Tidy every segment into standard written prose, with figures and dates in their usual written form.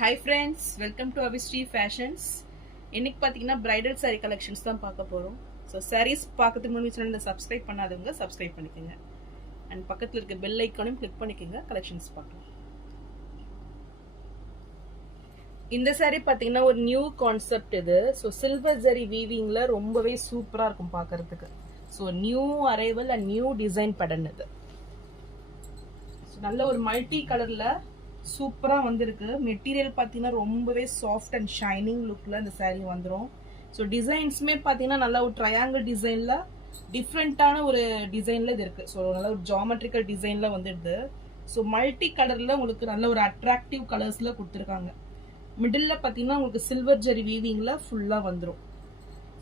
Hi friends, welcome to Avistry Fashions. இன்னைக்கு பாத்தீங்கன்னா bridal saree collections தான் பார்க்க போறோம். So sarees பார்க்கிறதுக்கு முன்னாடி சேனலை subscribe பண்ணாதவங்க subscribe பண்ணிக்கங்க. And பக்கத்துல இருக்க bell icon-ஐயும் click பண்ணிக்கங்க collections பார்க்கலாம். இந்த saree பாத்தீங்கன்னா ஒரு நியூ கான்செப்ட் இது. So silver zari weaving-ல ரொம்பவே சூப்பரா இருக்கும் பார்க்கிறதுக்கு. So new arrival and new design pattern இது. So நல்ல ஒரு மல்டி கலர்ல சூப்பரா வந்திருக்கு. மெட்டீரியல் பாத்தீங்கன்னா ரொம்பவே சாஃப்ட் அண்ட் ஷைனிங் லுக்ல இந்த saree வந்துரும். ஸோ டிசைன்ஸ்மே பாத்தீங்கன்னா நல்ல ஒரு ட்ரையாங்கிள் டிசைன்ல டிஃப்ரெண்டான ஒரு டிசைன்ல இது இருக்கு. ஸோ நல்ல ஒரு ஜாமெட்ரிக்கல் டிசைன்ல வந்துடுது. ஸோ மல்டி கலர்ல உங்களுக்கு நல்ல ஒரு அட்ராக்டிவ் கலர்ஸ்ல கொடுத்துருக்காங்க. மிடில் பாத்தீங்கன்னா உங்களுக்கு சில்வர் ஜெரி வீவிங்ல ஃபுல்லா வந்துடும்.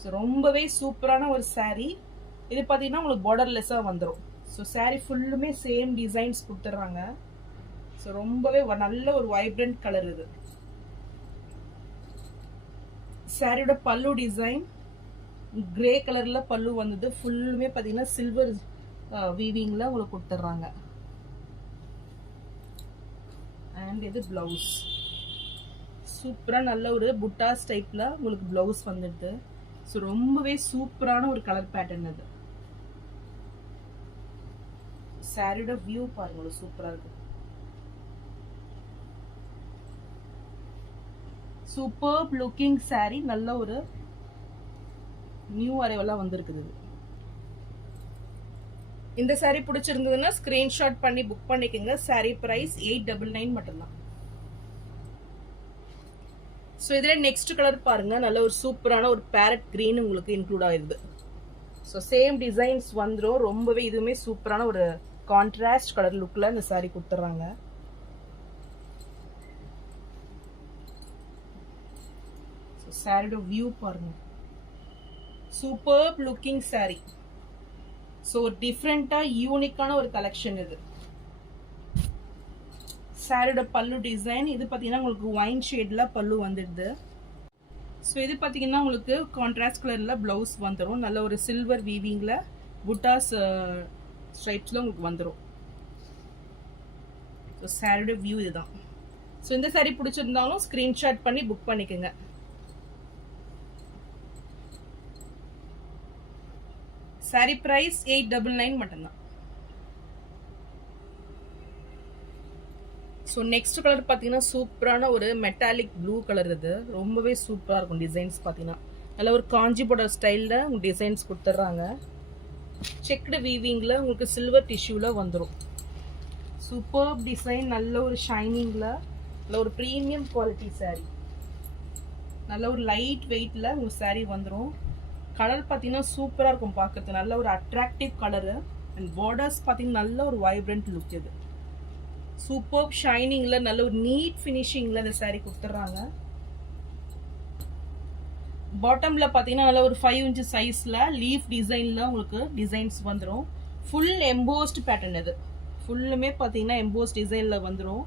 ஸோ ரொம்பவே சூப்பரான ஒரு saree. இது பாத்தீங்கன்னா உங்களுக்கு பார்டர்லெஸ்ஸா வந்துடும். ஸோ saree ஃபுல்லுமே சேம் டிசைன்ஸ் கொடுத்துட்றாங்க. ஸோ ரொம்பவே நல்ல ஒரு வைப்ரண்ட் கலர் இது. சாரியோட பல்லு டிசைன் கிரே கலர்ல பல்லு வந்தது. ஃபுல்லுமே பார்த்தீங்கன்னா சில்வர் வீவிங்ல உங்களுக்கு கொடுத்துட்றாங்க. அண்ட் இது பிளவுஸ் சூப்பரா நல்ல ஒரு புட்டாஸ் டைப்ல உங்களுக்கு பிளவுஸ் வந்துடுது. ஸோ ரொம்பவே சூப்பரான ஒரு கலர் பேட்டர்ன் இது. சாரியோட வியூ பாருங்க சூப்பரா இருக்கு. Super looking saree. நல்ல ஒரு நியூ அரைவலா வந்திருக்குது. இந்த saree பிடிச்சிருந்ததுன்னா ஸ்கிரீன்ஷாட் பண்ணி புக் பண்ணிக்கோங்க. saree பிரைஸ் 899 மட்டும்தான். ஸோ இதுல நெக்ஸ்ட் கலர் பாருங்க. நல்ல ஒரு சூப்பரான ஒரு பேரட் கிரீன் உங்களுக்கு இன்க்ளூட் ஆயிருது. ஸோ சேம் டிசைன்ஸ் வந்துடும். ரொம்பவே இதுவுமே சூப்பரான ஒரு கான்ட்ராஸ்ட் கலர் லுக்ல இந்த saree கொடுத்துட்றாங்க. சாரியோட வியூ பாருங்க. Super looking saree. ஸோ டிஃப்ரெண்டா யூனிக்கான ஒரு கலெக்ஷன் இது. சாரியோட பல்லு டிசைன் இது பார்த்தீங்கன்னா உங்களுக்கு ஒயின் ஷேட்ல பல்லு வந்துடுது. ஸோ இது பார்த்தீங்கன்னா உங்களுக்கு கான்ட்ராஸ்ட் கலர்ல பிளவுஸ் வந்துடும். நல்ல ஒரு சில்வர் வீவிங்ல புட்டாஸ் ஸ்ட்ரைப்ஸ்ல உங்களுக்கு வந்துடும். ஸோ சாரியோட வியூ இதுதான். ஸோ இந்த saree பிடிச்சிருந்தாலும் ஸ்கிரீன்ஷாட் பண்ணி புக் பண்ணிக்கோங்க. சாரி பிரைஸ் 899 மட்டும்தான். ஸோ நெக்ஸ்ட் கலர் பார்த்தீங்கன்னா சூப்பரான ஒரு மெட்டாலிக் ப்ளூ கலர் இது. ரொம்பவே சூப்பராக இருக்கும் டிசைன்ஸ் பார்த்தீங்கன்னா. நல்ல ஒரு காஞ்சிபுரம் ஸ்டைலில் உங்களுக்கு டிசைன்ஸ் கொடுத்துட்றாங்க. செக்டு வீவிங்கில் உங்களுக்கு சில்வர் டிஷ்யூவில் வந்துடும். Super design. நல்ல ஒரு ஷைனிங்கில் நல்ல ஒரு ப்ரீமியம் குவாலிட்டி saree. நல்ல ஒரு லைட் வெயிட்டில் உங்களுக்கு saree வந்துடும். கலர் பார்த்தீங்கன்னா சூப்பராக இருக்கும் பார்க்கறது. நல்ல ஒரு அட்ராக்டிவ் கலரு. அண்ட் பார்டர்ஸ் பார்த்தீங்கன்னா நல்ல ஒரு வைப்ரண்ட் லுக் இது. சூப்பர் ஷைனிங்ல நல்ல ஒரு நீட் ஃபினிஷிங்ல இந்த saree கொடுத்துட்றாங்க. பாட்டம்ல பார்த்தீங்கன்னா நல்ல ஒரு 5 inch சைஸ்ல லீஃப் டிசைன்ல உங்களுக்கு டிசைன்ஸ் வந்துடும். ஃபுல் எம்போஸ்ட் பேட்டர்ன் இது. ஃபுல்லுமே பார்த்தீங்கன்னா எம்போஸ்ட் டிசைன்ல வந்துடும்.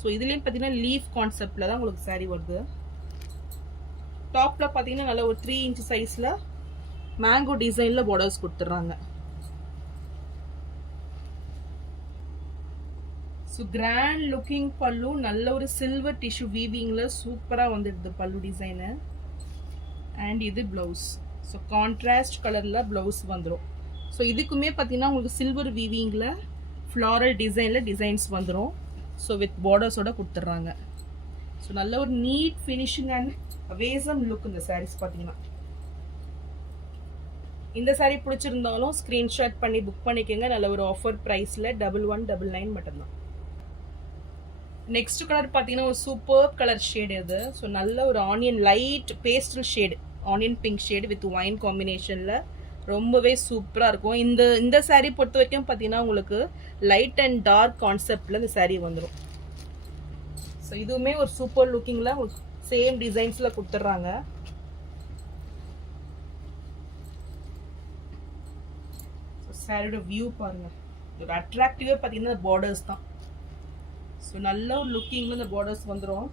ஸோ இதுலேயும் பார்த்தீங்கன்னா லீஃப் கான்செப்ட்ல தான் உங்களுக்கு saree வருது. டாப்ல பார்த்தீங்கன்னா நல்ல ஒரு 3 inch சைஸ்ல மேங்கோ டிசைன்ல பார்டர்ஸ் கொடுத்துட்றாங்க. ஸோ கிராண்ட் லுக்கிங் பல்லு. நல்ல ஒரு சில்வர் டிஷ்யூ வீவிங்ல சூப்பரா வந்துடுது பல்லு டிசைனு. அண்ட் இது பிளவுஸ். ஸோ கான்ட்ராஸ்ட் கலர்ல பிளவுஸ் வந்துடும். ஸோ இதுக்குமே பார்த்தீங்கன்னா உங்களுக்கு சில்வர் வீவிங்ல ஃப்ளாரல் டிசைன்ல டிசைன்ஸ் வந்துடும். ஸோ வித் பார்டர்ஸோட கொடுத்துட்றாங்க. ஸோ நல்ல ஒரு நீட் ஃபினிஷிங் அண்ட் அவேசம் லுக் இந்த சாரீஸ் பார்த்தீங்கன்னா. இந்த saree பிடிச்சிருந்தாலும் ஸ்கிரீன்ஷாட் பண்ணி புக் பண்ணிக்கோங்க. நல்ல ஒரு ஆஃபர் பிரைஸ்ல 1199 மட்டும்தான். நெக்ஸ்ட் கலர் பார்த்தீங்கன்னா ஒரு சூப்பர் கலர் ஷேட் இது. ஸோ நல்ல ஒரு onion light pastel shade, onion pink shade with wine காம்பினேஷன்ல ரொம்பவே சூப்பராக இருக்கும். இந்த saree பொறுத்த வரைக்கும் பார்த்தீங்கன்னா உங்களுக்கு லைட் அண்ட் டார்க் கான்செப்ட்ல இந்த saree வந்துடும். ஸோ இதுவுமே ஒரு சூப்பர் லுக்கிங்ல உங்களுக்கு சேம் டிசைன்ஸ்ல கொடுத்துட்றாங்க. சாரியோட வியூ பாருங்க. ஒரு அட்ராக்டிவா பார்த்தீங்கன்னா பார்டர்ஸ் தான். ஸோ நல்ல ஒரு லுக்கிங்ல இந்த பார்டர்ஸ் வந்துடும்.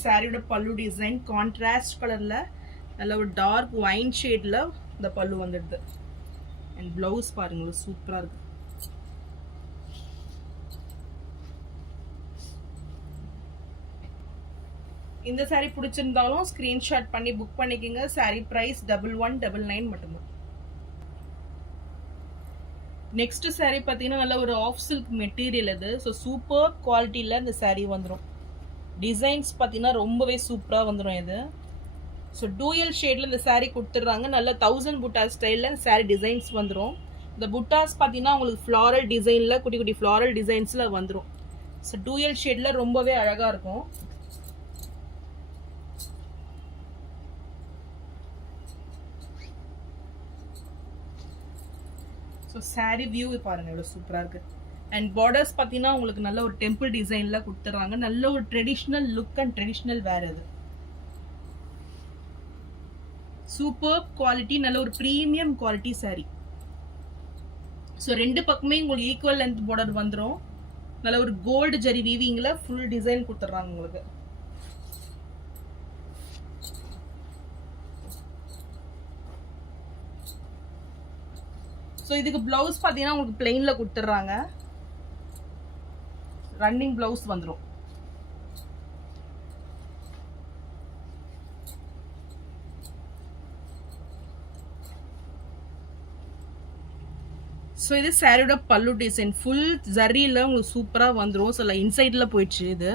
சாரியோட பல்லு டிசைன் கான்ட்ராஸ்ட் கலர்ல நல்ல ஒரு டார்க் ஒயின் ஷேட்ல இந்த பல்லு வந்துடுது. அண்ட் பிளவுஸ் பாருங்க சூப்பரா இருக்கு. இந்த saree பிடிச்சிருந்தாலும் ஸ்கிரீன்ஷாட் பண்ணி புக் பண்ணிக்கோங்க. saree price 1199 மட்டும்தான். நெக்ஸ்ட் saree பார்த்தீங்கன்னா நல்ல ஒரு ஆஃப் சில்க் மெட்டீரியல் இது. ஸோ சூப்பர் குவாலிட்டியில் இந்த saree வந்துடும். டிசைன்ஸ் பார்த்தீங்கன்னா ரொம்பவே சூப்பராக வந்துடும் இது. ஸோ டூயல் ஷேடில் இந்த saree கொடுத்துட்றாங்க. நல்ல 1000 புட்டா ஸ்டைலில் இந்த saree டிசைன்ஸ் வந்துடும். இந்த புட்டாஸ் பார்த்தீங்கன்னா உங்களுக்கு ஃப்ளாரல் டிசைனில் குட்டி குட்டி ஃப்ளாரல் டிசைன்ஸில் வந்துடும். ஸோ டூயல் ஷேடில் ரொம்பவே அழகாக இருக்கும். ஸோ saree வியூ பாருங்க எவ்வளோ சூப்பராக இருக்கு. அண்ட் பார்டர்ஸ் பார்த்தீங்கன்னா உங்களுக்கு நல்ல ஒரு டெம்பிள் டிசைனில் கொடுத்துட்றாங்க. நல்ல ஒரு traditional look and traditional wear இது. சூப்பர் குவாலிட்டி, நல்ல ஒரு ப்ரீமியம் குவாலிட்டி saree. ஸோ ரெண்டு பக்கமே உங்களுக்கு ஈக்குவல் லென்த் பார்டர் வந்துடும். நல்ல ஒரு கோல்டு ஜரி வீவிங்கில் ஃபுல் டிசைன் கொடுத்துட்றாங்க உங்களுக்கு. ஸோ இதுக்கு பிளவுஸ் பார்த்தீங்கன்னா உங்களுக்கு பிளெயினில் கொடுத்துட்றாங்க. ரன்னிங் பிளவுஸ் வந்துடும். ஸோ இது சாரியோட பல்லு டிசைன் ஃபுல் ஜரியில் உங்களுக்கு சூப்பராக வந்துடும். ஸோ இன்சைடில் போயிடுச்சு இது.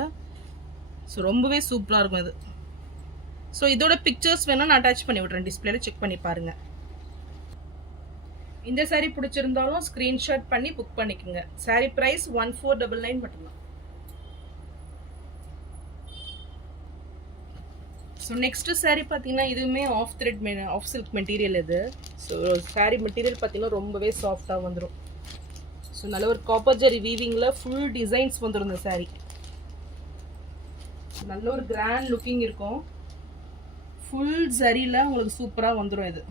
ஸோ ரொம்பவே சூப்பராக இருக்கும் இது. ஸோ இதோட பிக்சர்ஸ் வேணால் நான் அட்டாச் பண்ணி விட்றேன், டிஸ்பிளேல செக் பண்ணி பாருங்கள். இந்த saree பிடிச்சிருந்தாலும் ஸ்க்ரீன்ஷாட் பண்ணி புக் பண்ணிக்கோங்க. saree price 1499 மட்டும்தான். ஸோ நெக்ஸ்ட் saree பார்த்தீங்கன்னா இதுவுமே ஆஃப் சில்க் மெட்டீரியல் இது. ஸோ saree மெட்டீரியல் பார்த்தீங்கன்னா ரொம்பவே சாஃப்டாக வந்துடும். ஸோ நல்ல ஒரு காப்பர் ஜரி வீவிங்கில் ஃபுல் டிசைன்ஸ் வந்துடும் இந்த saree. நல்ல ஒரு கிராண்ட் லுக்கிங் இருக்கும். ஃபுல் ஜரியில் உங்களுக்கு சூப்பராக வந்துடும் இது.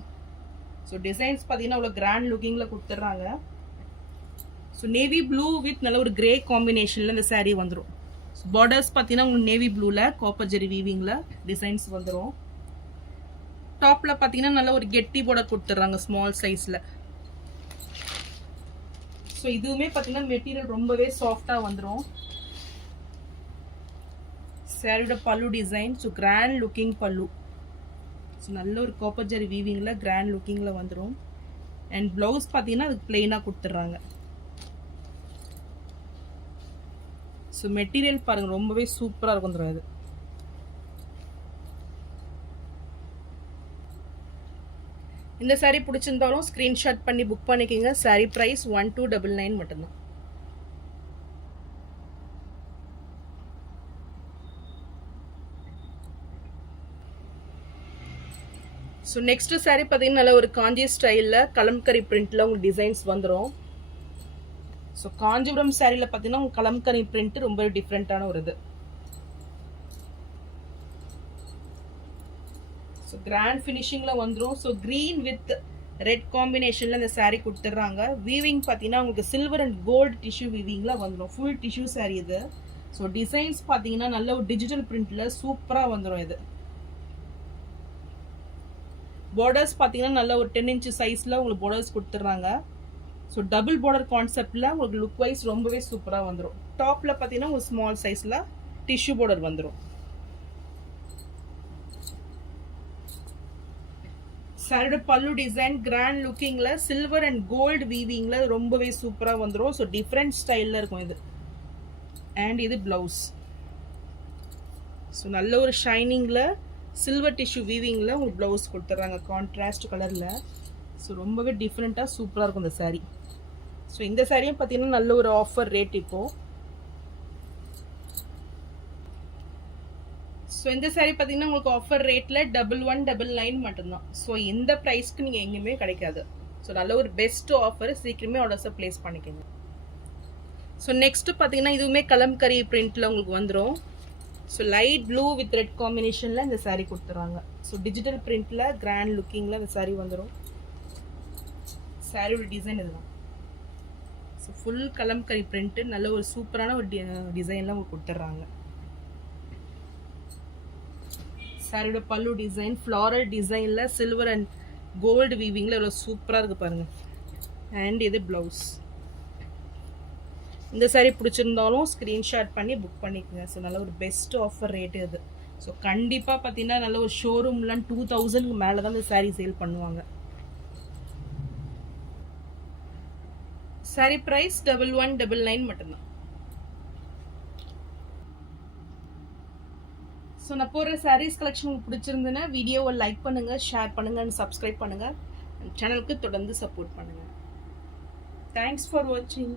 ஸோ டிசைன்ஸ் பார்த்தீங்கன்னா அவ்வளோ கிராண்ட் லுக்கிங்கில் கொடுத்துட்றாங்க. ஸோ நேவி ப்ளூ வித் நல்ல ஒரு கிரே காம்பினேஷனில் இந்த saree வந்துடும். ஸோ பார்டர்ஸ் பார்த்தீங்கன்னா உங்களுக்கு நேவி ப்ளூவில் காப்பர் ஜெரி வீவிங்கில் டிசைன்ஸ் வந்துடும். டாப்பில் பார்த்தீங்கன்னா நல்ல ஒரு கெட்டி பார்டர் கொடுத்துட்றாங்க ஸ்மால் சைஸில். ஸோ இதுவுமே பார்த்தீங்கன்னா மெட்டீரியல் ரொம்பவே சாஃப்டாக வந்துடும். சாரியோட பல்லு டிசைன் ஸோ கிராண்ட் லுக்கிங் பல்லு. ஸோ நல்ல ஒரு காப்பர் ஜெரி வீவிங்கில் கிராண்ட் லுக்கிங்கில் வந்துடும். அண்ட் ப்ளவுஸ் பார்த்தீங்கன்னா அதுக்கு பிளெயினாக கொடுத்துட்றாங்க. ஸோ மெட்டீரியல் பாருங்கள் ரொம்பவே சூப்பராக இருக்கும் அது. இந்த saree பிடிச்சிருந்தாலும் ஸ்க்ரீன்ஷாட் பண்ணி புக் பண்ணிக்கோங்க. saree price 1299 மட்டும்தான். ஸோ நெக்ஸ்ட் saree பார்த்தீங்கன்னா நல்ல ஒரு காஞ்சி ஸ்டைலில் கலம்கரி பிரிண்டில் உங்களுக்கு டிசைன்ஸ் வந்துடும். ஸோ காஞ்சிபுரம் சாரியில் பார்த்தீங்கன்னா உங்களுக்கு கலம்கரி பிரிண்ட் ரொம்ப டிஃப்ரெண்ட்டான ஒரு இது. ஸோ கிராண்ட் ஃபினிஷிங்கில் வந்துடும். ஸோ க்ரீன் வித் ரெட் காம்பினேஷனில் இந்த saree கொடுத்துட்றாங்க. வீவிங் பார்த்தீங்கன்னா உங்களுக்கு சில்வர் அண்ட் கோல்டு டிஷ்யூ வீவிங்கில் வந்துடும். ஃபுல் டிஷ்யூ saree இது. ஸோ டிசைன்ஸ் பார்த்தீங்கன்னா நல்ல ஒரு டிஜிட்டல் பிரிண்டில் சூப்பராக வந்துடும் இது. பார்டர்ஸ் பார்த்தீங்கன்னா நல்ல ஒரு 10 inch சைஸில் உங்களுக்கு பார்டர்ஸ் கொடுத்துட்றாங்க. ஸோ டபுள் பார்டர் கான்செப்டில் உங்களுக்கு லுக் வைஸ் ரொம்பவே சூப்பராக வந்துடும். டாப்பில் பார்த்தீங்கன்னா உங்களுக்கு ஸ்மால் சைஸில் டிஷ்யூ பார்டர் வந்துடும். சாரியோட பல்லு டிசைன் கிராண்ட் லுக்கிங்கில் சில்வர் அண்ட் கோல்டு வீவிங்கில் ரொம்பவே சூப்பராக வந்துடும். ஸோ டிஃப்ரெண்ட் ஸ்டைலில் இருக்கும் இது. அண்ட் இது ப்ளவுஸ். ஸோ நல்ல ஒரு ஷைனிங்கில் சில்வர் டிஷ்யூ வீவிங்கில் உங்களுக்கு ப்ளவுஸ் கொடுத்துட்றாங்க கான்ட்ராஸ்ட் கலரில். ஸோ ரொம்பவே டிஃப்ரெண்ட்டாக சூப்பராக இருக்கும் இந்த saree. ஸோ இந்த சாரியும் பார்த்தீங்கன்னா நல்ல ஒரு ஆஃபர் ரேட் இப்போது. ஸோ இந்த saree பார்த்தீங்கன்னா உங்களுக்கு ஆஃபர் ரேட்டில் 1199 மட்டும்தான். ஸோ இந்த ப்ரைஸ்க்கு நீங்கள் எங்கேயுமே கிடைக்காது. ஸோ நல்ல ஒரு பெஸ்ட் ஆஃபர், சீக்கிரமே ஆர்டர்ஸை ப்ளேஸ் பண்ணிக்கோங்க. ஸோ நெக்ஸ்ட்டு பார்த்தீங்கன்னா இதுவுமே கலம்கரி பிரிண்டில் உங்களுக்கு வந்துடும். So light blue with red காம்பினேஷனில் இந்த saree கொடுத்துறாங்க. ஸோ டிஜிட்டல் பிரிண்டில் கிராண்ட் லுக்கிங்கில் இந்த saree வந்துடும். சாரியோட டிசைன் இதுதான். ஸோ ஃபுல் கலம்கரி பிரிண்ட்டு நல்ல ஒரு சூப்பரான ஒரு டிசைன்லாம் உங்களுக்கு கொடுத்துட்றாங்க. சாரியோட பல்லு டிசைன் ஃப்ளாரல் டிசைனில் சில்வர் அண்ட் கோல்டு வீவிங்கில் இவ்வளோ சூப்பராக இருக்குது பாருங்கள். அண்ட் இது ப்ளவுஸ். இந்த saree பிடிச்சிருந்தாலும் ஸ்க்ரீன்ஷாட் பண்ணி புக் பண்ணிக்கோங்க. ஸோ நல்ல ஒரு பெஸ்ட் ஆஃபர் ரேட்டு இது. ஸோ கண்டிப்பாக பார்த்தீங்கன்னா நல்ல ஒரு ஷோரூம்லாம் 2000க்கு மேலே தான் இந்த சாரீ சேல் பண்ணுவாங்க. சாரீ ப்ரைஸ் 1199 மட்டும்தான். ஸோ நான் போடுற சாரீஸ் கலெக்ஷன் உங்களுக்கு பிடிச்சிருந்துன்னா வீடியோவை லைக் பண்ணுங்கள், ஷேர் பண்ணுங்கள் அண்ட் சப்ஸ்கிரைப் பண்ணுங்கள். சேனலுக்கு தொடர்ந்து சப்போர்ட் பண்ணுங்கள். தேங்க்ஸ் ஃபார் வாட்சிங்.